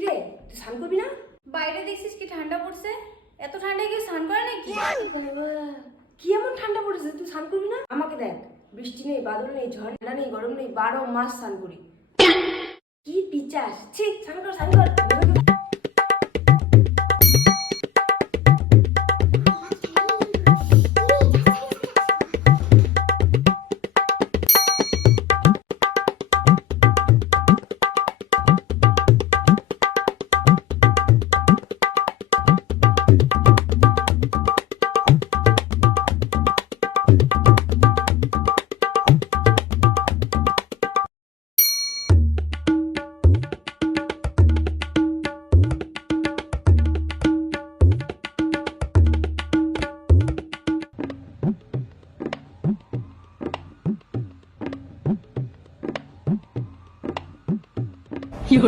কিরে তুই স্নান করবি না? বাইরে দেখছিস কি ঠান্ডা পড়ছে? এত ঠান্ডায় কেউ স্নান করে নাকি? কি এমন ঠান্ডা পড়েছে তুই স্নান করবি না? আমাকে দেখ, বৃষ্টি নেই, বাদল নেই, ঝড় নেই, গরম নেই, 12 মাস স্নান করি। কি পিচাস, ছি, স্নান কর স্নান কর। কি